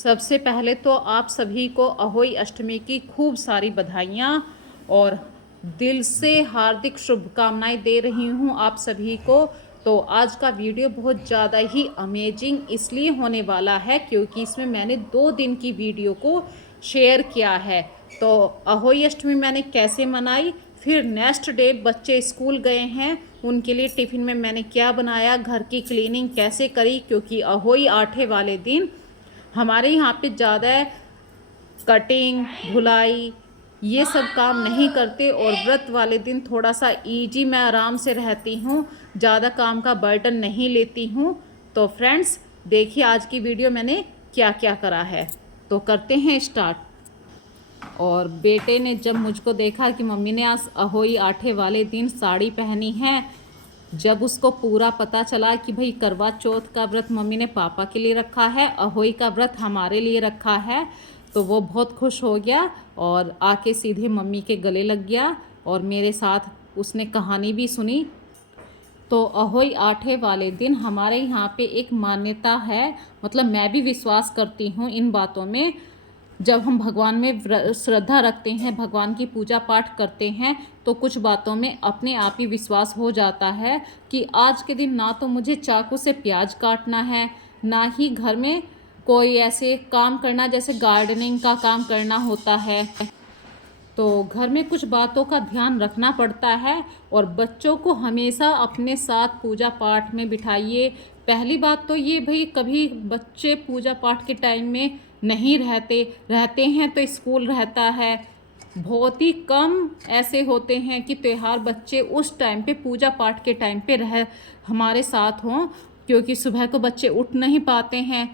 सबसे पहले तो आप सभी को अहोई अष्टमी की खूब सारी बधाइयाँ और दिल से हार्दिक शुभकामनाएं दे रही हूँ आप सभी को। तो आज का वीडियो बहुत ज़्यादा ही अमेजिंग इसलिए होने वाला है क्योंकि इसमें मैंने 2 दिन की वीडियो को शेयर किया है। तो अहोई अष्टमी मैंने कैसे मनाई, फिर नेक्स्ट डे बच्चे स्कूल गए हैं, उनके लिए टिफ़िन में मैंने क्या बनाया, घर की क्लीनिंग कैसे करी, क्योंकि अहोई आठे वाले दिन हमारे यहाँ पे ज़्यादा कटिंग धुलाई ये सब काम नहीं करते और व्रत वाले दिन थोड़ा सा इजी मैं आराम से रहती हूँ, ज़्यादा काम का बर्डन नहीं लेती हूँ। तो फ्रेंड्स देखिए आज की वीडियो मैंने क्या क्या करा है, तो करते हैं स्टार्ट। और बेटे ने जब मुझको देखा कि मम्मी ने आज अहोई आठे वाले दिन साड़ी पहनी है, जब उसको पूरा पता चला कि भाई करवा चौथ का व्रत मम्मी ने पापा के लिए रखा है, अहोई का व्रत हमारे लिए रखा है, तो वो बहुत खुश हो गया और आके सीधे मम्मी के गले लग गया और मेरे साथ उसने कहानी भी सुनी। तो अहोई आठे वाले दिन हमारे यहाँ पे एक मान्यता है, मतलब मैं भी विश्वास करती हूँ इन बातों में। जब हम भगवान में श्रद्धा रखते हैं, भगवान की पूजा पाठ करते हैं, तो कुछ बातों में अपने आप ही विश्वास हो जाता है कि आज के दिन ना तो मुझे चाकू से प्याज काटना है, ना ही घर में कोई ऐसे काम करना जैसे गार्डनिंग का काम करना होता है। तो घर में कुछ बातों का ध्यान रखना पड़ता है और बच्चों को हमेशा अपने साथ पूजा पाठ में बिठाइए। पहली बात तो ये भाई कभी बच्चे पूजा पाठ के टाइम में नहीं रहते हैं तो स्कूल रहता है। बहुत ही कम ऐसे होते हैं कि त्यौहार बच्चे उस टाइम पे पूजा पाठ के टाइम पे हमारे साथ हों, क्योंकि सुबह को बच्चे उठ नहीं पाते हैं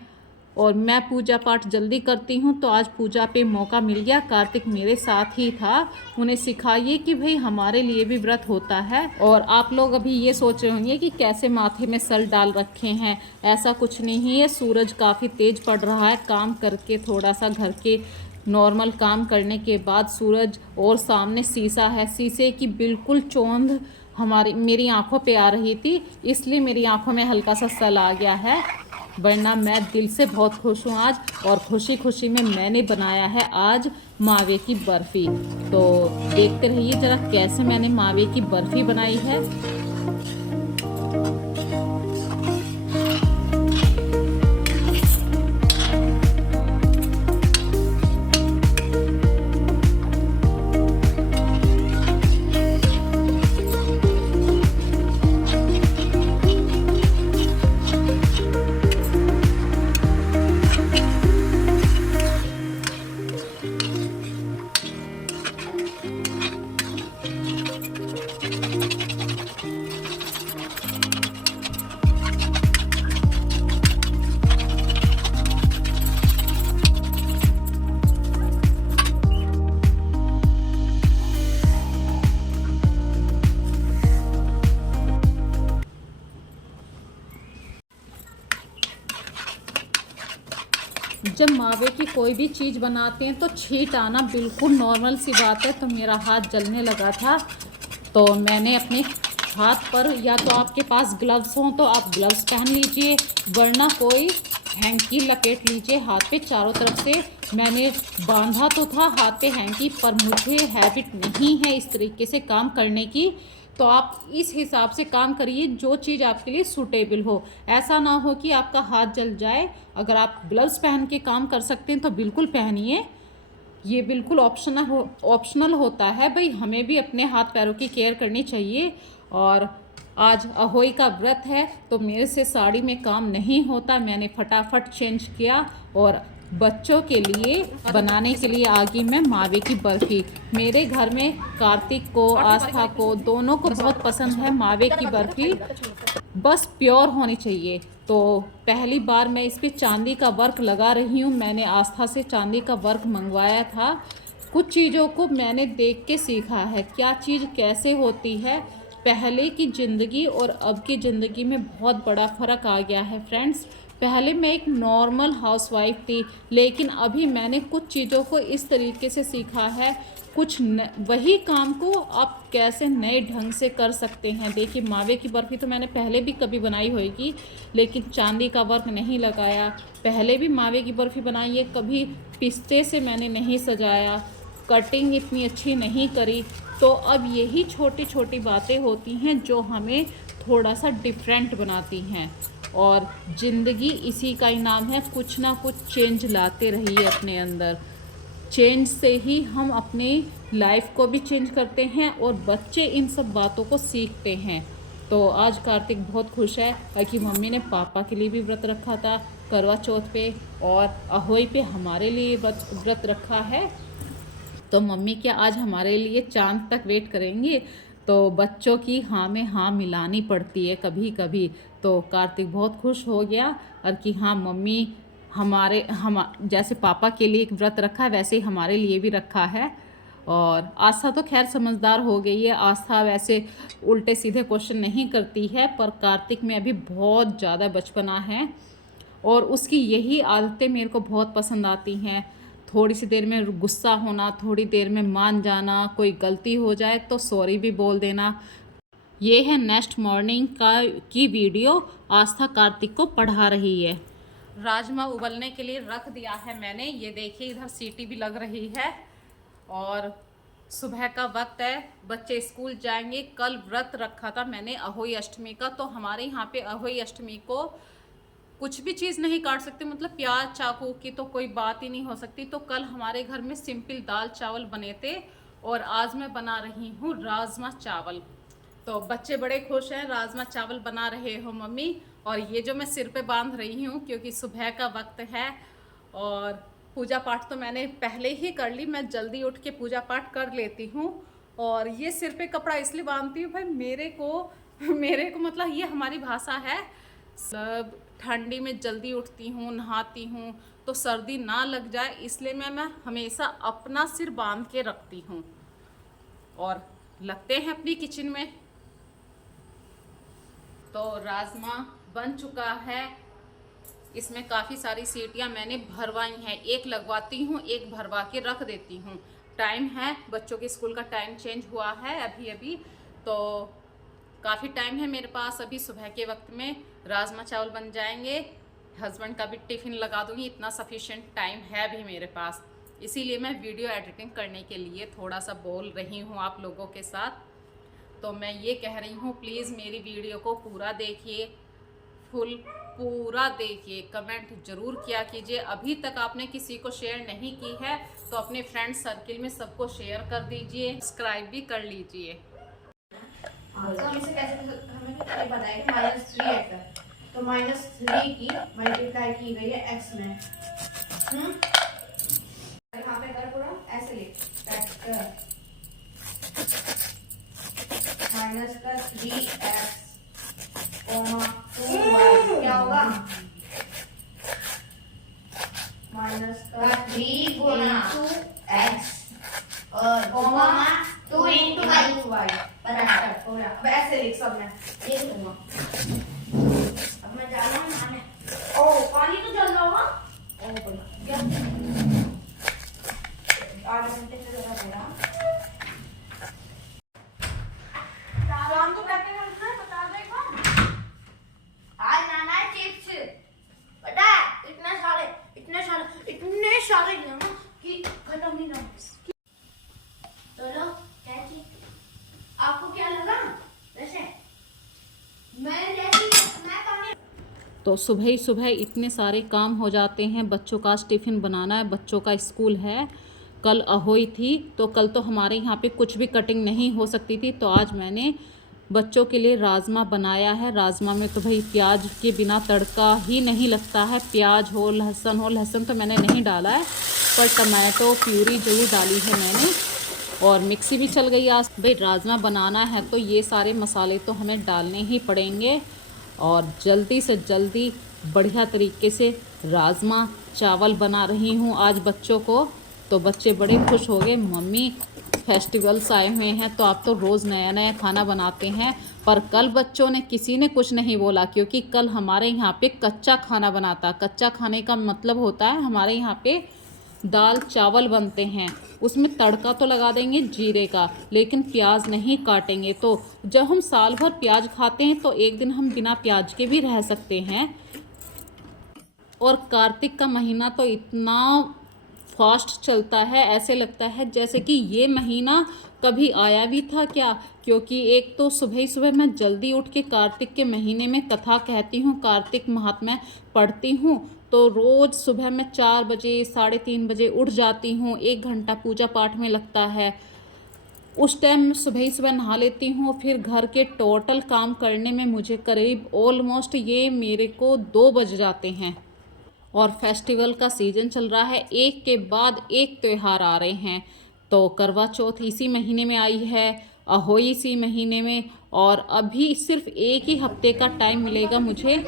और मैं पूजा पाठ जल्दी करती हूँ। तो आज पूजा पे मौका मिल गया, कार्तिक मेरे साथ ही था, उन्हें सिखाइए कि भाई हमारे लिए भी व्रत होता है। और आप लोग अभी ये सोच रहे होंगे कि कैसे माथे में सर डाल रखे हैं, ऐसा कुछ नहीं है। सूरज काफ़ी तेज पड़ रहा है, काम करके थोड़ा सा घर के नॉर्मल काम करने के बाद सूरज और सामने शीशा है, शीशे की बिल्कुल चौंध मेरी आंखों पे आ रही थी, इसलिए मेरी आंखों में हल्का सा सल आ गया है, वरना मैं दिल से बहुत खुश हूँ आज। और खुशी खुशी में मैंने बनाया है आज मावे की बर्फ़ी। तो देखते रहिए ज़रा कैसे मैंने मावे की बर्फ़ी बनाई है। जब मावे की कोई भी चीज़ बनाते हैं तो छींट आना बिल्कुल नॉर्मल सी बात है। तो मेरा हाथ जलने लगा था, तो मैंने अपने हाथ पर, या तो आपके पास ग्लव्स हों तो आप ग्लव्स पहन लीजिए, वरना कोई हैंकी लपेट लीजिए हाथ पे चारों तरफ से। मैंने बांधा तो था हाथ पे हैंकी, पर मुझे हैबिट नहीं है इस तरीके से काम करने की। तो आप इस हिसाब से काम करिए जो चीज़ आपके लिए सूटेबल हो, ऐसा ना हो कि आपका हाथ जल जाए। अगर आप ग्लव्स पहन के काम कर सकते हैं तो बिल्कुल पहनिए, ये बिल्कुल ऑप्शनल होता है भाई, हमें भी अपने हाथ पैरों की केयर करनी चाहिए। और आज अहोई का व्रत है तो मेरे से साड़ी में काम नहीं होता, मैंने फटाफट चेंज किया और बच्चों के लिए बनाने के लिए आ गई मैं मावे की बर्फ़ी। मेरे घर में कार्तिक को, आस्था को, दोनों को बहुत पसंद है मावे की बर्फ़ी, बस प्योर होनी चाहिए। तो पहली बार मैं इस पर चांदी का वर्क लगा रही हूँ, मैंने आस्था से चांदी का वर्क मंगवाया था। कुछ चीज़ों को मैंने देख के सीखा है, क्या चीज़ कैसे होती है। पहले की ज़िंदगी और अब की ज़िंदगी में बहुत बड़ा फ़र्क आ गया है फ्रेंड्स। पहले मैं एक नॉर्मल हाउसवाइफ थी, लेकिन अभी मैंने कुछ चीज़ों को इस तरीके से सीखा है कुछ वही काम को आप कैसे नए ढंग से कर सकते हैं। देखिए मावे की बर्फ़ी तो मैंने पहले भी कभी बनाई होगी, लेकिन चांदी का वर्क नहीं लगाया। पहले भी मावे की बर्फ़ी बनाई है, कभी पिस्ते से मैंने नहीं सजाया, कटिंग इतनी अच्छी नहीं करी। तो अब यही छोटी छोटी बातें होती हैं जो हमें थोड़ा सा डिफरेंट बनाती हैं। और ज़िंदगी इसी का ही नाम है, कुछ ना कुछ चेंज लाते रहिए अपने अंदर। चेंज से ही हम अपनी लाइफ को भी चेंज करते हैं और बच्चे इन सब बातों को सीखते हैं। तो आज कार्तिक बहुत खुश है कि मम्मी ने पापा के लिए भी व्रत रखा था करवा चौथ पे, और अहोई पे हमारे लिए व्रत रखा है। तो मम्मी क्या आज हमारे लिए चांद तक वेट करेंगे। तो बच्चों की हाँ में हाँ मिलानी पड़ती है कभी कभी। तो कार्तिक बहुत खुश हो गया और कि हाँ मम्मी हम जैसे पापा के लिए एक व्रत रखा है वैसे ही हमारे लिए भी रखा है। और आस्था तो खैर समझदार हो गई है। आस्था वैसे उल्टे सीधे क्वेश्चन नहीं करती है, पर कार्तिक में अभी बहुत ज़्यादा बचपना है और उसकी यही आदतें मेरे को बहुत पसंद आती हैं। थोड़ी सी देर में गुस्सा होना, थोड़ी देर में मान जाना, कोई गलती हो जाए तो सॉरी भी बोल देना। ये है नेक्स्ट मॉर्निंग की वीडियो। आस्था कार्तिक को पढ़ा रही है। राजमा उबलने के लिए रख दिया है मैंने। ये देखिए इधर सीटी भी लग रही है और सुबह का वक्त है, बच्चे स्कूल जाएंगे। कल व्रत रखा था मैंने अहोई अष्टमी का, तो हमारे यहाँ पे अहोई अष्टमी को कुछ भी चीज़ नहीं काट सकते, मतलब प्याज चाकू की तो कोई बात ही नहीं हो सकती। तो कल हमारे घर में सिंपल दाल चावल बने थे और आज मैं बना रही हूँ राजमा चावल। तो बच्चे बड़े खुश हैं, राजमा चावल बना रहे हो मम्मी। और ये जो मैं सिर पे बांध रही हूँ क्योंकि सुबह का वक्त है और पूजा पाठ तो मैंने पहले ही कर ली। मैं जल्दी उठ के पूजा पाठ कर लेती हूँ। और ये सिर पे कपड़ा इसलिए बांधती हूँ भाई मेरे को मतलब ये हमारी भाषा है, सब ठंडी में जल्दी उठती हूँ, नहाती हूँ तो सर्दी ना लग जाए, इसलिए मैं हमेशा अपना सिर बांध के रखती हूँ। और लगते हैं अपनी किचन में। तो राजमा बन चुका है, इसमें काफ़ी सारी सीटियाँ मैंने भरवाई हैं। एक लगवाती हूँ, एक भरवा के रख देती हूँ। टाइम है, बच्चों के स्कूल का टाइम चेंज हुआ है अभी तो काफ़ी टाइम है मेरे पास। अभी सुबह के वक्त में राजमा चावल बन जाएंगे, हस्बैंड का भी टिफ़िन लगा दूँगी, इतना सफिशिएंट टाइम है अभी मेरे पास। इसीलिए मैं वीडियो एडिटिंग करने के लिए थोड़ा सा बोल रही हूँ आप लोगों के साथ। तो मैं ये कह रही हूँ प्लीज़ मेरी वीडियो को पूरा देखिए, पूरा देखिए, कमेंट ज़रूर किया कीजिए। अभी तक आपने किसी को शेयर नहीं की है तो अपने फ्रेंड सर्किल में सबको शेयर कर दीजिए, सब्सक्राइब भी कर लीजिए। तो हम इसे कैसे हमें ये पता है कि -3x है, तो -3 की मल्टीप्लाई की गई है x में। यहाँ पे कर पूरा ऐसे लिख फैक्टर -3x, 2y क्या होगा -3 गुना x और 2 into y बराबर हो गया। वैसे लिख सब में ये लिखूंगा। अब मैं जा रहा हूँ नहाने। ओ पानी तो चल रहा होगा। ओ क्या आधे घंटे से ज़्यादा हो रहा। शाम को बैठे हैं उसने बता देगा। आज नाना है चिप्स, पता है इतने सारे ना कि खत्म ही ना हो। चलो क्या चीज आपको क्या लगा वैसे मैं पानी। तो सुबह ही सुबह इतने सारे काम हो जाते हैं। बच्चों का टिफ़िन बनाना है, बच्चों का स्कूल है। कल अहोई थी तो कल तो हमारे यहाँ पे कुछ भी कटिंग नहीं हो सकती थी, तो आज मैंने बच्चों के लिए राजमा बनाया है। राजमा में तो भाई प्याज के बिना तड़का ही नहीं लगता है। प्याज हो, लहसुन तो मैंने नहीं डाला है, पर टमाटो प्यूरी जरूर डाली है मैंने। और मिक्सी भी चल गई आज। भाई राजमा बनाना है तो ये सारे मसाले तो हमें डालने ही पड़ेंगे। और जल्दी से जल्दी बढ़िया तरीके से राजमा चावल बना रही हूँ आज बच्चों को। तो बच्चे बड़े खुश हो गए, मम्मी फेस्टिवल्स आए हुए हैं तो आप तो रोज़ नया नया खाना बनाते हैं। पर कल बच्चों ने किसी ने कुछ नहीं बोला, क्योंकि कल हमारे यहाँ पे कच्चा खाना बनाता। कच्चा खाने का मतलब होता है हमारे यहाँ पे दाल चावल बनते हैं उसमें तड़का तो लगा देंगे जीरे का, लेकिन प्याज नहीं काटेंगे। तो जब हम साल भर प्याज खाते हैं तो एक दिन हम बिना प्याज के भी रह सकते हैं। और कार्तिक का महीना तो इतना फास्ट चलता है, ऐसे लगता है जैसे कि ये महीना कभी आया भी था क्या। क्योंकि एक तो सुबह ही सुबह मैं जल्दी उठ के कार्तिक के महीने में कथा कहती हूँ, कार्तिक महात्म्य पढ़ती हूँ। तो रोज़ सुबह मैं 4 बजे 3:30 बजे उठ जाती हूँ, 1 घंटा पूजा पाठ में लगता है। उस टाइम मैं सुबह ही सुबह नहा लेती हूँ, फिर घर के टोटल काम करने में मुझे करीब ऑलमोस्ट ये मेरे को 2 बज जाते हैं। और फेस्टिवल का सीज़न चल रहा है, एक के बाद एक त्यौहार आ रहे हैं। तो करवा चौथ इसी महीने में आई है, अहोई इसी महीने में, और अभी सिर्फ एक ही हफ्ते का टाइम मिलेगा मुझे।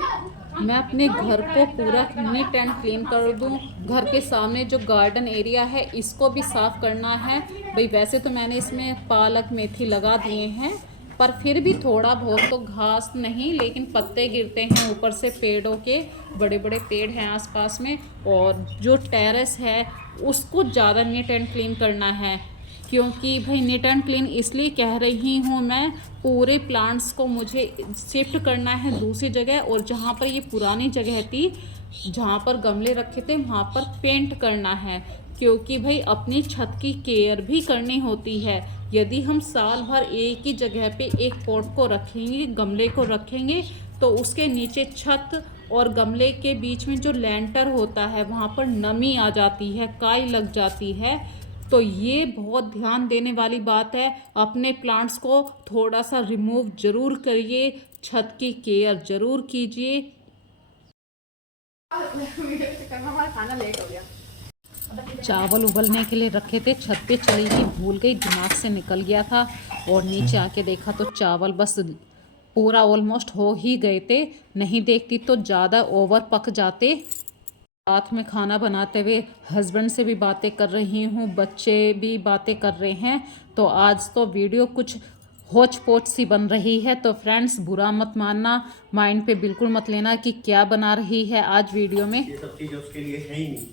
मैं अपने घर को पूरा नीट एंड क्लीन कर दूं। घर के सामने जो गार्डन एरिया है इसको भी साफ़ करना है। भाई वैसे तो मैंने इसमें पालक मेथी लगा दिए हैं, पर फिर भी थोड़ा बहुत तो घास नहीं, लेकिन पत्ते गिरते हैं ऊपर से पेड़ों के, बड़े बड़े पेड़ हैं आसपास में। और जो टेरेस है उसको ज़्यादा नीट एंड क्लीन करना है। क्योंकि भाई नीट एंड क्लीन इसलिए कह रही हूँ मैं, पूरे प्लांट्स को मुझे शिफ्ट करना है दूसरी जगह। और जहाँ पर ये पुरानी जगह थी जहाँ पर गमले रखे थे वहाँ पर पेंट करना है। क्योंकि भाई अपनी छत की केयर भी करनी होती है। यदि हम साल भर एक ही जगह पे एक पॉट को रखेंगे, गमले को रखेंगे, तो उसके नीचे छत और गमले के बीच में जो लेंटर होता है वहाँ पर नमी आ जाती है, काई लग जाती है। तो ये बहुत ध्यान देने वाली बात है। अपने प्लांट्स को थोड़ा सा रिमूव ज़रूर करिए, छत की केयर ज़रूर कीजिए। खाना लेट हो गया। चावल उबलने के लिए रखे थे, छत पे चली गई, भूल गई, दिमाग से निकल गया था। और नीचे आके देखा तो चावल बस पूरा ऑलमोस्ट हो ही गए थे, नहीं देखती तो ज़्यादा ओवर पक जाते। साथ में खाना बनाते हुए हस्बैंड से भी बातें कर रही हूँ, बच्चे भी बातें कर रहे हैं। तो आज तो वीडियो कुछ होच पोच सी बन रही है। तो फ्रेंड्स बुरा मत मानना, माइंड पे बिल्कुल मत लेना कि क्या बना रही है आज वीडियो में। ये सब चीज़ उसके लिए है ही नहीं।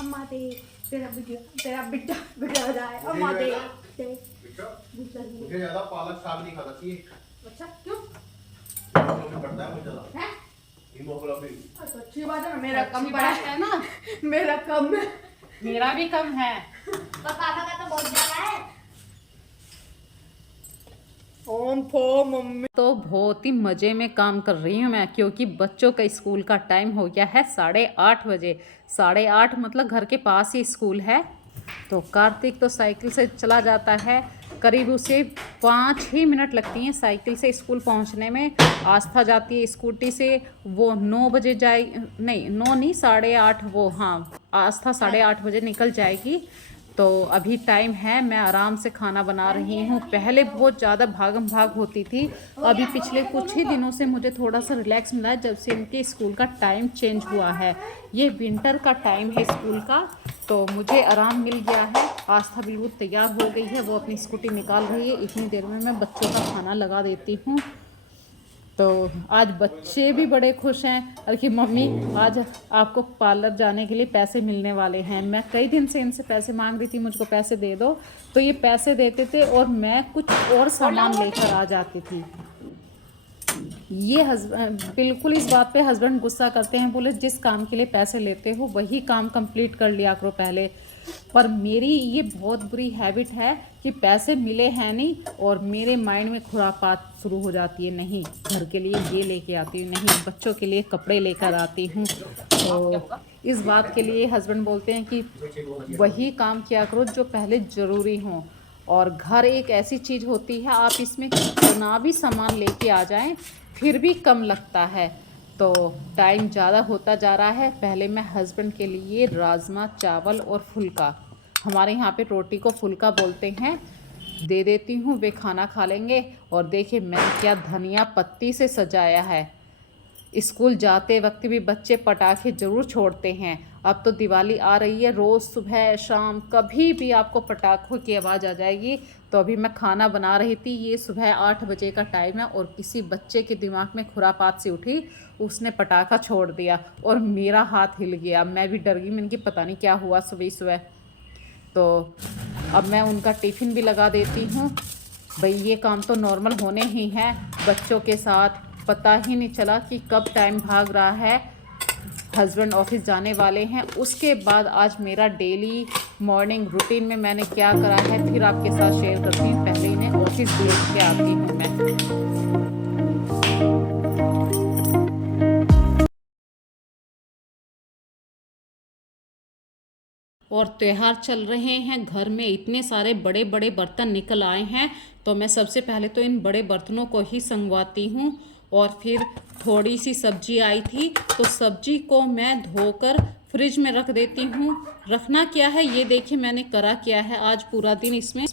अम्मा दे तेरा बेटा बिगड़ जाए। अम्मा दे बेटा, मुझे ज़्यादा पालक साग नहीं खाना चाहिए। अच्छा क्यों? हीमोग्लोबिन बढ़ता है मुझे ज़्यादा। है हीमोग्लोबिन। तो अच्छी बात है, मेरा कम अच्छी पड़ा बात है ना, मेरा कम है। मेरा भी कम है। पापा का तो बहुत ज्यादा है। ओम फो मम्मी। तो बहुत ही मज़े में काम कर रही हूँ मैं, क्योंकि बच्चों का स्कूल का टाइम हो गया है 8:30 बजे। 8:30 मतलब घर के पास ही स्कूल है। तो कार्तिक तो साइकिल से चला जाता है, करीब उसे 5 ही मिनट लगती हैं साइकिल से स्कूल पहुंचने में। आस्था जाती है स्कूटी से, वो 9 बजे जाए, नहीं 9 नहीं 8:30, वो हाँ आस्था 8:30 बजे निकल जाएगी। तो अभी टाइम है, मैं आराम से खाना बना रही हूँ। पहले बहुत ज़्यादा भागम भाग होती थी, अभी पिछले कुछ ही दिनों से मुझे थोड़ा सा रिलैक्स मिला है जब से इनके स्कूल का टाइम चेंज हुआ है। ये विंटर का टाइम है स्कूल का, तो मुझे आराम मिल गया है। आस्था बिल्कुल तैयार हो गई है, वो अपनी स्कूटी निकाल रही है। इतनी देर में मैं बच्चों का खाना लगा देती हूँ। तो आज बच्चे भी बड़े खुश हैं, अरे कि मम्मी आज आपको पार्लर जाने के लिए पैसे मिलने वाले हैं। मैं कई दिन से इनसे पैसे मांग रही थी, मुझको पैसे दे दो, तो ये पैसे देते थे और मैं कुछ और सामान लेकर आ जाती थी। ये बिल्कुल इस बात पे हस्बैंड गुस्सा करते हैं, बोले जिस काम के लिए पैसे लेते हो वही काम कंप्लीट कर लिया करो पहले। पर मेरी ये बहुत बुरी हैबिट है कि पैसे मिले हैं नहीं और मेरे माइंड में खुरापात शुरू हो जाती है। नहीं घर के लिए ये लेके आती हूँ, नहीं बच्चों के लिए कपड़े लेकर आती हूँ। तो इस बात के लिए हस्बैंड बोलते हैं कि वही काम किया करो जो पहले ज़रूरी हो। और घर एक ऐसी चीज़ होती है, आप इसमें कितना भी सामान लेके आ जाएं फिर भी कम लगता है। तो टाइम ज़्यादा होता जा रहा है। पहले मैं हस्बैंड के लिए राजमा चावल और फुल्का, हमारे यहाँ पे रोटी को फुल्का बोलते हैं, दे देती हूँ, वे खाना खा लेंगे। और देखिए मैंने क्या धनिया पत्ती से सजाया है। स्कूल जाते वक्त भी बच्चे पटाखे ज़रूर छोड़ते हैं। अब तो दिवाली आ रही है, रोज़ सुबह शाम कभी भी आपको पटाखों की आवाज़ आ जाएगी। तो अभी मैं खाना बना रही थी, ये सुबह 8 बजे का टाइम है और किसी बच्चे के दिमाग में खुरापात सी उठी, उसने पटाखा छोड़ दिया और मेरा हाथ हिल गया। मैं भी डर गई, मैंने कि पता नहीं क्या हुआ सुबह सुबह। तो अब मैं उनका टिफ़िन भी लगा देती हूँ। भाई ये काम तो नॉर्मल होने ही हैं बच्चों के साथ, पता ही नहीं चला कि कब टाइम भाग रहा है। हस्बैंड ऑफिस जाने वाले हैं, उसके बाद आज मेरा डेली मॉर्निंग रूटीन में मैंने क्या करा है फिर आपके साथ शेयर करती हूँ। पहले इन्हें ऑफिस भेज के आती हूँ मैं। और त्यौहार चल रहे हैं, घर में इतने सारे बड़े बड़े बर्तन निकल आए हैं, तो मैं सबसे पहले तो इन बड़े बर्तनों को ही संगवाती हूँ। और फिर थोड़ी सी सब्जी आई थी तो सब्जी को मैं धोकर फ्रिज में रख देती हूँ। रखना क्या है ये देखिए मैंने करा क्या है आज पूरा दिन इसमें।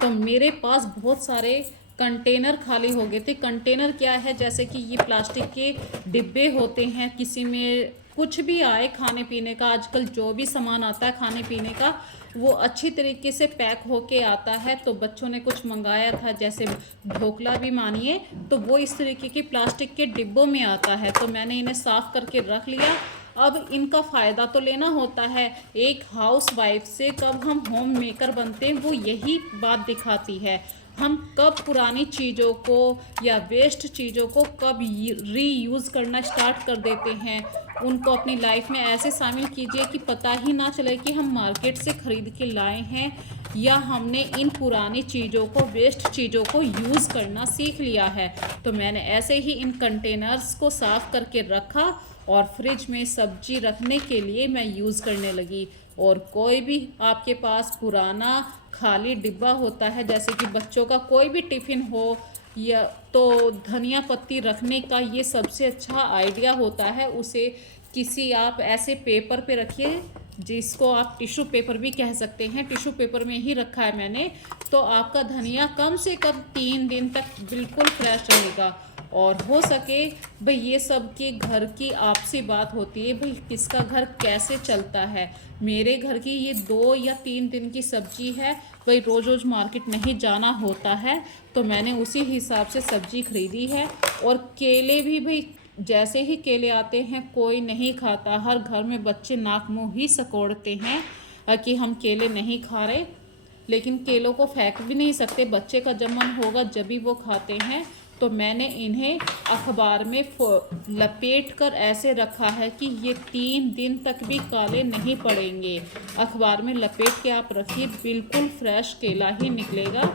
तो मेरे पास बहुत सारे कंटेनर खाली हो गए थे। कंटेनर क्या है, जैसे कि ये प्लास्टिक के डिब्बे होते हैं, किसी में कुछ भी आए खाने पीने का, आजकल जो भी सामान आता है खाने पीने का वो अच्छी तरीके से पैक होके आता है। तो बच्चों ने कुछ मंगाया था, जैसे ढोकला भी मानिए, तो वो इस तरीके के प्लास्टिक के डिब्बों में आता है। तो मैंने इन्हें साफ़ करके रख लिया। अब इनका फ़ायदा तो लेना होता है। एक हाउस वाइफ से कब हम होम मेकर बनते हैं वो यही बात दिखाती है। हम कब पुरानी चीज़ों को या वेस्ट चीज़ों को कब रीयूज़ करना स्टार्ट कर देते हैं, उनको अपनी लाइफ में ऐसे शामिल कीजिए कि पता ही ना चले कि हम मार्केट से ख़रीद के लाए हैं या हमने इन पुरानी चीज़ों को, वेस्ट चीज़ों को यूज़ करना सीख लिया है। तो मैंने ऐसे ही इन कंटेनर्स को साफ़ करके रखा और फ्रिज में सब्जी रखने के लिए मैं यूज़ करने लगी। और कोई भी आपके पास पुराना खाली डिब्बा होता है, जैसे कि बच्चों का कोई भी टिफ़िन हो, या तो धनिया पत्ती रखने का ये सबसे अच्छा आइडिया होता है। उसे किसी आप ऐसे पेपर पे रखिए जिसको आप टिश्यू पेपर भी कह सकते हैं, टिश्यू पेपर में ही रखा है मैंने। तो आपका धनिया कम से कम 3 दिन तक बिल्कुल फ्रेश रहेगा। और हो सके भाई ये सब के घर की आपसी बात होती है, भाई किसका घर कैसे चलता है। मेरे घर की ये 2 या 3 दिन की सब्जी है, भाई रोज़ रोज़ मार्केट नहीं जाना होता है, तो मैंने उसी हिसाब से सब्जी खरीदी है। और केले भी भाई जैसे ही केले आते हैं कोई नहीं खाता, हर घर में बच्चे नाक मुँह ही सकोड़ते हैं कि हम केले नहीं खा रहे। लेकिन केलों को फेंक भी नहीं सकते, बच्चे का जब मन होगा जब भी वो खाते हैं। तो मैंने इन्हें अखबार में लपेट कर ऐसे रखा है कि ये 3 दिन तक भी काले नहीं पड़ेंगे। अखबार में लपेट के आप रखिए, बिल्कुल फ्रेश केला ही निकलेगा।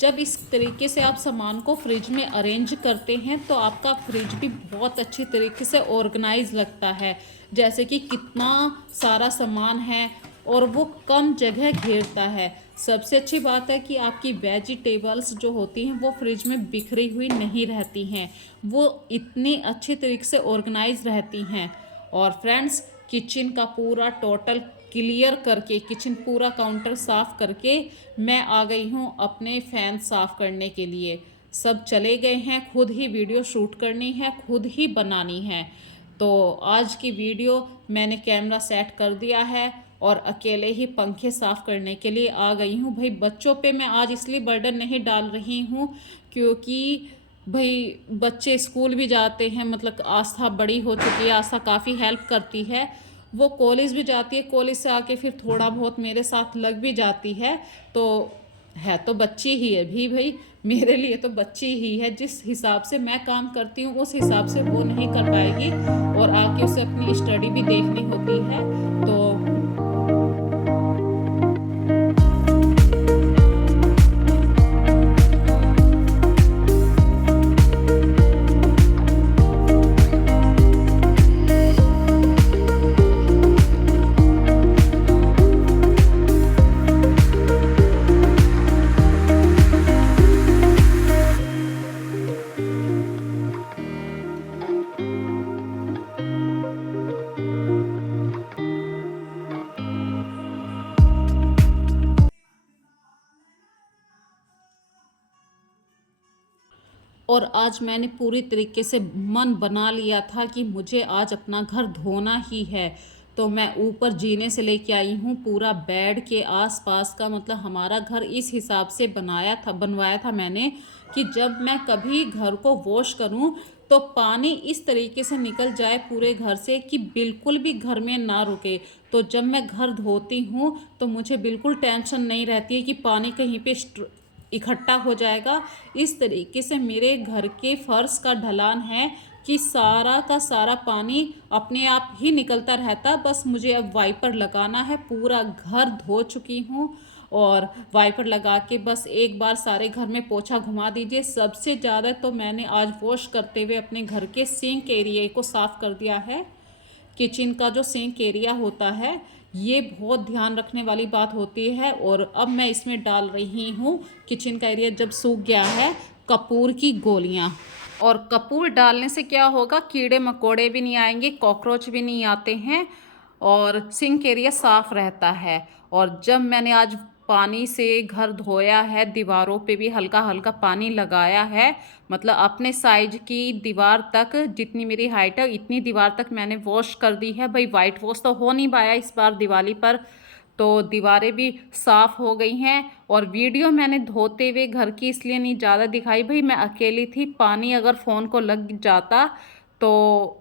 जब इस तरीके से आप सामान को फ्रिज में अरेंज करते हैं तो आपका फ्रिज भी बहुत अच्छी तरीके से ऑर्गेनाइज लगता है, जैसे कि कितना सारा सामान है और वो कम जगह घेरता है। सबसे अच्छी बात है कि आपकी वेजिटेबल्स जो होती हैं वो फ्रिज में बिखरी हुई नहीं रहती हैं, वो इतनी अच्छी तरीके से ऑर्गेनाइज रहती हैं। और फ्रेंड्स, किचन का पूरा टोटल क्लियर करके, किचन पूरा काउंटर साफ़ करके मैं आ गई हूँ अपने फ़ैन साफ़ करने के लिए। सब चले गए हैं, खुद ही वीडियो शूट करनी है, खुद ही बनानी है। तो आज की वीडियो मैंने कैमरा सेट कर दिया है और अकेले ही पंखे साफ़ करने के लिए आ गई हूँ। भाई बच्चों पे मैं आज इसलिए बर्डन नहीं डाल रही हूँ क्योंकि भाई बच्चे स्कूल भी जाते हैं, मतलब आस्था बड़ी हो चुकी है, आस्था काफ़ी हेल्प करती है। वो कॉलेज भी जाती है, कॉलेज से आके फिर थोड़ा बहुत मेरे साथ लग भी जाती है। तो है तो बच्ची ही है भी भाई, मेरे लिए तो बच्ची ही है। जिस हिसाब से मैं काम करती हूँ उस हिसाब से वो नहीं कर पाएगी और आके उसे अपनी स्टडी भी देखनी होती है। तो और आज मैंने पूरी तरीके से मन बना लिया था कि मुझे आज अपना घर धोना ही है। तो मैं ऊपर जीने से लेके आई हूँ पूरा बेड के आसपास का, मतलब हमारा घर इस हिसाब से बनवाया था मैंने कि जब मैं कभी घर को वॉश करूँ तो पानी इस तरीके से निकल जाए पूरे घर से कि बिल्कुल भी घर में ना रुके। तो जब मैं घर धोती हूँ तो मुझे बिल्कुल टेंशन नहीं रहती है कि पानी कहीं पे इकट्ठा हो जाएगा। इस तरीके से मेरे घर के फर्श का ढलान है कि सारा का सारा पानी अपने आप ही निकलता रहता। बस मुझे अब वाइपर लगाना है। पूरा घर धो चुकी हूँ और वाइपर लगा के बस एक बार सारे घर में पोछा घुमा दीजिए। सबसे ज़्यादा तो मैंने आज वॉश करते हुए अपने घर के सिंक एरिया को साफ़ कर दिया है। किचन का जो सिंक एरिया होता है ये बहुत ध्यान रखने वाली बात होती है। और अब मैं इसमें डाल रही हूँ, किचन का एरिया जब सूख गया है, कपूर की गोलियाँ। और कपूर डालने से क्या होगा, कीड़े मकोड़े भी नहीं आएंगे, कॉकरोच भी नहीं आते हैं और सिंक एरिया साफ़ रहता है। और जब मैंने आज पानी से घर धोया है, दीवारों पे भी हल्का हल्का पानी लगाया है, मतलब अपने साइज की दीवार तक, जितनी मेरी हाइट है इतनी दीवार तक मैंने वॉश कर दी है। भाई वाइट वॉश तो हो नहीं पाया इस बार दिवाली पर, तो दीवारें भी साफ़ हो गई हैं। और वीडियो मैंने धोते हुए घर की इसलिए नहीं ज़्यादा दिखाई, भाई मैं अकेली थी, पानी अगर फ़ोन को लग जाता तो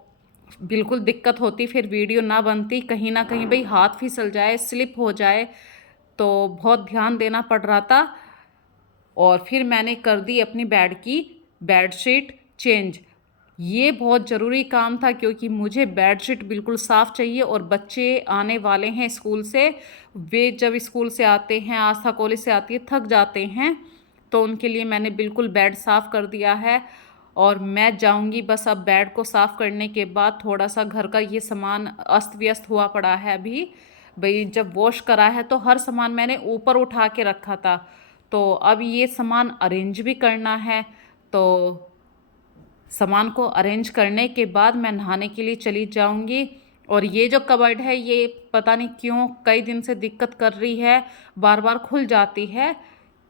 बिल्कुल दिक्कत होती, फिर वीडियो ना बनती। कहीं ना कहीं भाई हाथ फिसल जाए, स्लिप हो जाए, तो बहुत ध्यान देना पड़ रहा था। और फिर मैंने कर दी अपनी बेडशीट चेंज। ये बहुत ज़रूरी काम था क्योंकि मुझे बेडशीट बिल्कुल साफ़ चाहिए। और बच्चे आने वाले हैं स्कूल से, वे जब स्कूल से आते हैं, आस्था कॉलेज से आती है, थक जाते हैं, तो उनके लिए मैंने बिल्कुल बेड साफ़ कर दिया है। और मैं जाऊंगी बस अब बेड को साफ़ करने के बाद। थोड़ा सा घर का ये सामान अस्त व्यस्त हुआ पड़ा है अभी, भाई जब वॉश करा है तो हर सामान मैंने ऊपर उठा के रखा था, तो अब ये सामान अरेंज भी करना है। तो सामान को अरेंज करने के बाद मैं नहाने के लिए चली जाऊंगी। और ये जो कबर्ड है ये पता नहीं क्यों कई दिन से दिक्कत कर रही है, बार बार खुल जाती है।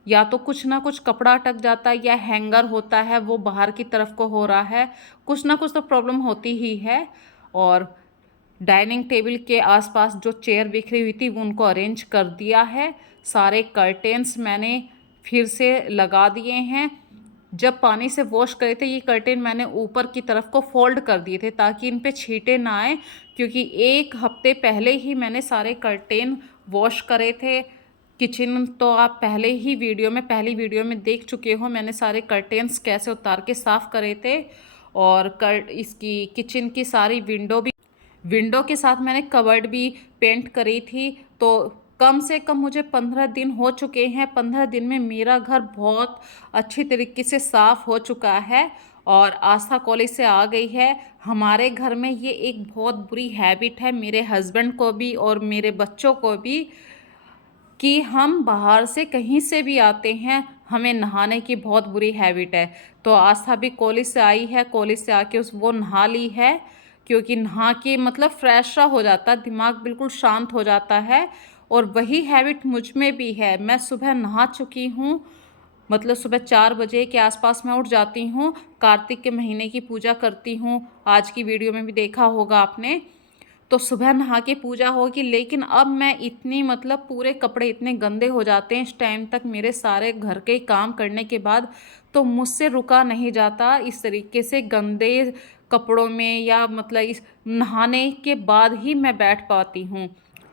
या तो कुछ ना कुछ कपड़ा अटक जाता है या हैंगर होता है वो बाहर की तरफ को हो रहा है, कुछ ना कुछ तो प्रॉब्लम होती ही है। और डाइनिंग टेबल के आसपास जो चेयर बिखरी हुई थी वो उनको अरेंज कर दिया है। सारे कर्टेन्स मैंने फिर से लगा दिए हैं। जब पानी से वॉश करे थे ये कर्टेन मैंने ऊपर की तरफ को फोल्ड कर दिए थे ताकि इन पे छींटे ना आए, क्योंकि एक हफ्ते पहले ही मैंने सारे कर्टेन वॉश करे थे। किचन तो आप पहले ही पहली वीडियो में देख चुके हो, मैंने सारे कर्टेन्स कैसे उतार के साफ़ करे थे। और इसकी किचन की सारी विंडो के साथ मैंने कबर्ड भी पेंट करी थी। तो कम से कम मुझे 15 दिन हो चुके हैं। 15 दिन में मेरा घर बहुत अच्छी तरीके से साफ़ हो चुका है। और आस्था कॉलेज से आ गई है। हमारे घर में ये एक बहुत बुरी हैबिट है, मेरे हस्बैंड को भी और मेरे बच्चों को भी, कि हम बाहर से कहीं से भी आते हैं हमें नहाने की बहुत बुरी हैबिट है। तो आस्था भी कॉलेज से आई है, कॉलेज से आके वो नहा ली है, क्योंकि नहा के मतलब फ्रेश सा हो जाता है, दिमाग बिल्कुल शांत हो जाता है। और वही हैबिट मुझ में भी है। मैं सुबह नहा चुकी हूँ, मतलब सुबह 4 बजे के आसपास मैं उठ जाती हूँ, कार्तिक के महीने की पूजा करती हूँ, आज की वीडियो में भी देखा होगा आपने। तो सुबह नहा के पूजा होगी, लेकिन अब मैं इतनी मतलब पूरे कपड़े इतने गंदे हो जाते हैं इस टाइम तक मेरे सारे घर के काम करने के बाद, तो मुझसे रुका नहीं जाता इस तरीके से गंदे कपड़ों में, या मतलब इस नहाने के बाद ही मैं बैठ पाती हूँ।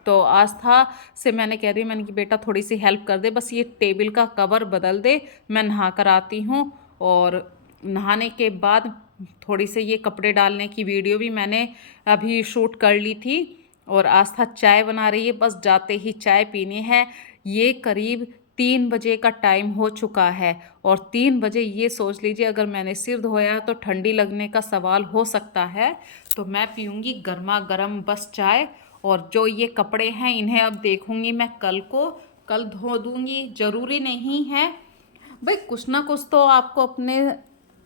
तो आस्था से मैंने कह रही, मैंने कि बेटा थोड़ी सी हेल्प कर दे, बस ये टेबल का कवर बदल दे, मैं नहा कर आती हूँ। और नहाने के बाद थोड़ी से ये कपड़े डालने की वीडियो भी मैंने अभी शूट कर ली थी। और आस्था चाय बना रही है, बस जाते ही चाय पीनी है। ये करीब 3 बजे का टाइम हो चुका है। और 3 बजे ये सोच लीजिए अगर मैंने सिर धोया तो ठंडी लगने का सवाल हो सकता है। तो मैं पीऊँगी गर्मा गर्म बस चाय। और जो ये कपड़े हैं इन्हें अब देखूँगी मैं कल धो दूँगी। ज़रूरी नहीं है भाई, कुछ ना कुछ तो आपको अपने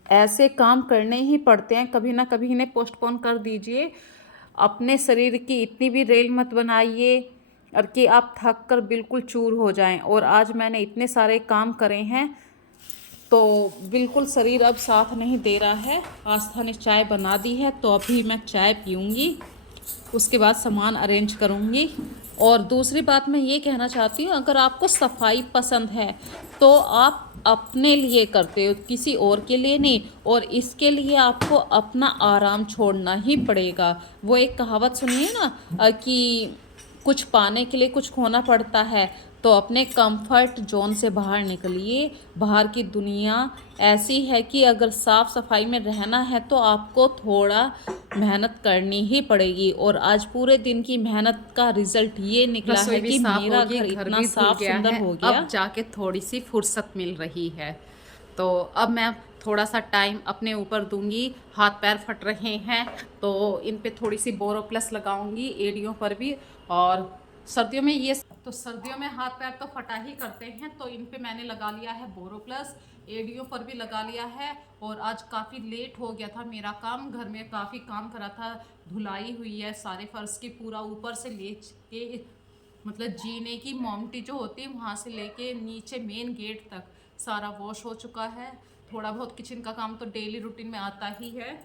ऐसे काम करने ही पड़ते हैं, कभी ना कभी इन्हें पोस्टपोन कर दीजिए। अपने शरीर की इतनी भी रेल मत बनाइए और कि आप थक कर बिल्कुल चूर हो जाएं। और आज मैंने इतने सारे काम करे हैं, तो बिल्कुल शरीर अब साथ नहीं दे रहा है। आस्था ने चाय बना दी है तो अभी मैं चाय पीऊँगी, उसके बाद सामान अरेंज करूँगी। और दूसरी बात मैं ये कहना चाहती हूँ, अगर आपको सफाई पसंद है तो आप अपने लिए करते हो, किसी और के लिए नहीं। और इसके लिए आपको अपना आराम छोड़ना ही पड़ेगा। वो एक कहावत सुनिए ना कि कुछ पाने के लिए कुछ खोना पड़ता है। तो अपने कंफर्ट जोन से बाहर निकलिए। बाहर की दुनिया ऐसी है कि अगर साफ सफाई में रहना है तो आपको थोड़ा मेहनत करनी ही पड़ेगी। और आज पूरे दिन की मेहनत का रिजल्ट ये निकला है कि मेरा घर इतना साफ सुंदर हो गया, अब जाके थोड़ी सी फुर्सत मिल रही है। तो अब मैं थोड़ा सा टाइम अपने ऊपर दूंगी। हाथ पैर फट रहे हैं तो इन पे थोड़ी सी बोरोप्लस लगाऊंगी, एड़ियों पर भी। और सर्दियों में सर्दियों में हाथ पैर तो फटा ही करते हैं, तो इन पे मैंने लगा लिया है बोरोप्लस, एड़ियों पर भी लगा लिया है। और आज काफ़ी लेट हो गया था मेरा काम, घर में काफ़ी काम करा था, धुलाई हुई है सारे फर्श की, पूरा ऊपर से लेके मतलब जीने की मोमटी जो होती है वहाँ से लेके नीचे मेन गेट तक सारा वॉश हो चुका है। थोड़ा बहुत किचन का काम तो डेली रूटीन में आता ही है।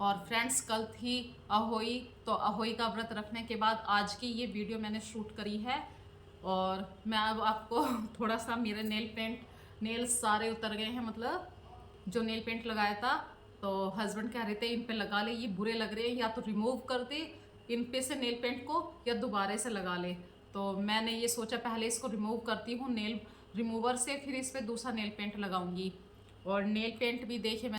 और फ्रेंड्स, कल थी अहोई, तो अहोई का व्रत रखने के बाद आज की ये वीडियो मैंने शूट करी है। और मैं अब आपको थोड़ा सा मेरे नेल्स सारे उतर गए हैं, मतलब जो नेल पेंट लगाया था तो हस्बैंड कह रहे थे इन पे लगा ले, ये बुरे लग रहे हैं, या तो रिमूव कर दे इन पे से नेल पेंट को या दोबारा से लगा ले। तो मैंने ये सोचा पहले इसको रिमूव करती हूँ नेल रिमूवर से, फिर इस पे दूसरा नेल पेंट लगाऊंगी। और नेल पेंट भी देखे मैं,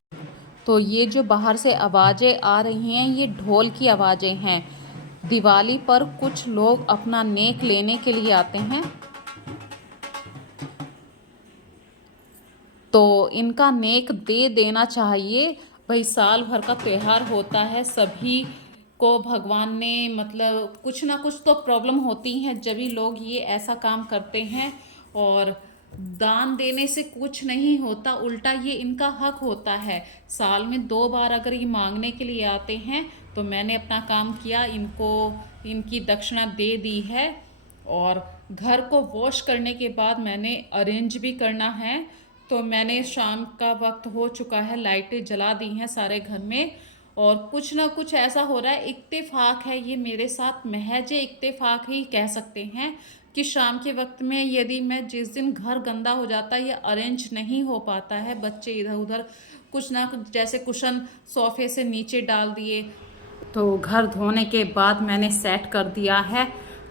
तो ये जो बाहर से आवाज़ें आ रही हैं ये ढोल की आवाज़ें हैं। दिवाली पर कुछ लोग अपना नेक लेने के लिए आते हैं, तो इनका नेक दे देना चाहिए भाई। साल भर का त्यौहार होता है, सभी को भगवान ने मतलब कुछ ना कुछ तो प्रॉब्लम होती हैं जब भी लोग ये ऐसा काम करते हैं। और दान देने से कुछ नहीं होता, उल्टा ये इनका हक होता है। साल में 2 बार अगर ये मांगने के लिए आते हैं तो मैंने अपना काम किया, इनको इनकी दक्षिणा दे दी है। और घर को वॉश करने के बाद मैंने अरेंज भी करना है, तो मैंने शाम का वक्त हो चुका है, लाइटें जला दी हैं सारे घर में। और कुछ ना कुछ ऐसा हो रहा है, इत्तेफाक है ये मेरे साथ, महज इत्तेफाक ही कह सकते हैं कि शाम के वक्त में यदि मैं जिस दिन घर गंदा हो जाता है या अरेंज नहीं हो पाता है, बच्चे इधर उधर कुछ ना कुछ जैसे कुशन सोफे से नीचे डाल दिए, तो घर धोने के बाद मैंने सेट कर दिया है।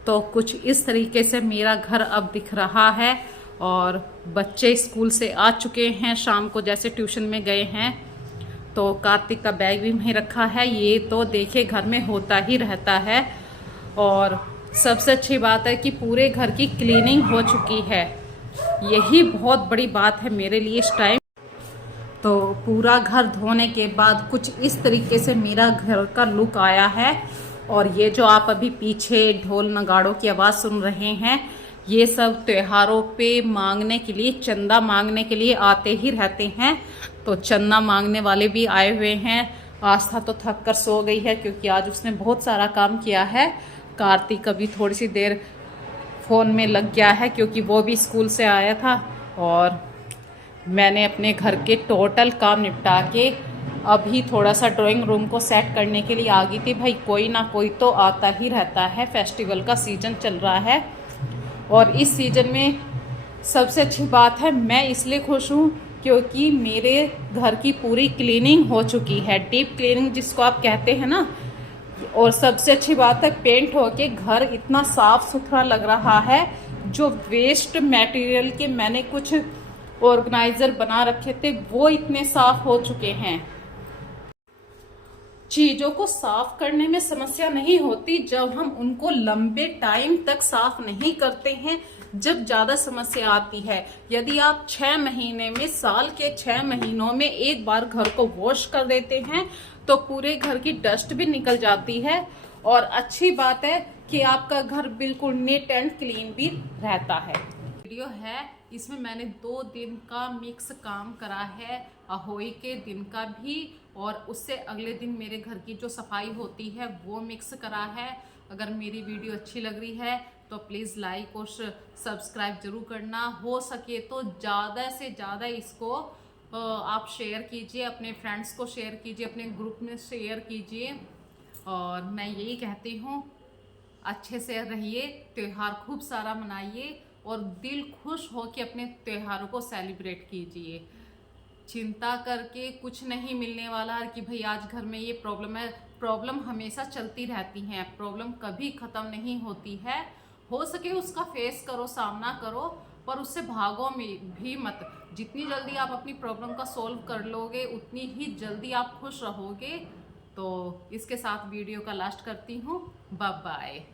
तो कुछ इस तरीके से मेरा घर अब दिख रहा है। और बच्चे स्कूल से आ चुके हैं, शाम को जैसे ट्यूशन में गए हैं। तो कार्तिक का बैग भी वहीं रखा है, ये तो देखिए घर में होता ही रहता है। और सबसे अच्छी बात है कि पूरे घर की क्लीनिंग हो चुकी है, यही बहुत बड़ी बात है मेरे लिए इस टाइम। तो पूरा घर धोने के बाद कुछ इस तरीके से मेरा घर का लुक आया है। और ये जो आप अभी पीछे ढोल नगाड़ों की आवाज़ सुन रहे हैं, ये सब त्योहारों पे मांगने के लिए, चंदा मांगने के लिए आते ही रहते हैं। तो चंदा मांगने वाले भी आए हुए हैं। आस्था तो थक कर सो गई है क्योंकि आज उसने बहुत सारा काम किया है। कार्तिक अभी थोड़ी सी देर फ़ोन में लग गया है क्योंकि वो भी स्कूल से आया था। और मैंने अपने घर के टोटल काम निपटा के अभी थोड़ा सा ड्राइंग रूम को सेट करने के लिए आ गई थी। भाई कोई ना कोई तो आता ही रहता है, फेस्टिवल का सीज़न चल रहा है। और इस सीज़न में सबसे अच्छी बात है, मैं इसलिए खुश हूँ क्योंकि मेरे घर की पूरी क्लीनिंग हो चुकी है, डीप क्लीनिंग जिसको आप कहते हैं ना। और सबसे अच्छी बात है, पेंट होके घर इतना साफ सुथरा लग रहा है। जो वेस्ट मटेरियल के मैंने कुछ ऑर्गेनाइजर बना रखे थे वो इतने साफ हो चुके हैं। चीज़ों को साफ करने में समस्या नहीं होती जब हम उनको लंबे टाइम तक साफ नहीं करते हैं, जब ज़्यादा समस्या आती है। यदि आप 6 महीने में, साल के 6 महीनों में एक बार घर को वॉश कर देते हैं तो पूरे घर की डस्ट भी निकल जाती है। और अच्छी बात है कि आपका घर बिल्कुल नीट एंड क्लीन भी रहता है। वीडियो है, इसमें मैंने 2 दिन का मिक्स काम करा है, अहोई के दिन का भी और उससे अगले दिन मेरे घर की जो सफाई होती है वो मिक्स करा है। अगर मेरी वीडियो अच्छी लग रही है तो प्लीज़ लाइक और सब्सक्राइब जरूर करना। हो सके तो ज़्यादा से ज़्यादा इसको आप शेयर कीजिए, अपने फ्रेंड्स को शेयर कीजिए, अपने ग्रुप में शेयर कीजिए। और मैं यही कहती हूँ, अच्छे से रहिए, त्यौहार खूब सारा मनाइए और दिल खुश हो के अपने त्योहारों को सेलिब्रेट कीजिए। चिंता करके कुछ नहीं मिलने वाला है कि भाई आज घर में ये प्रॉब्लम है। प्रॉब्लम हमेशा चलती रहती हैं, प्रॉब्लम कभी ख़त्म नहीं होती है। हो सके उसका फेस करो, सामना करो, पर उससे भागो में भी मत। जितनी जल्दी आप अपनी प्रॉब्लम का सॉल्व कर लोगे उतनी ही जल्दी आप खुश रहोगे। तो इसके साथ वीडियो का लास्ट करती हूँ। Bye bye.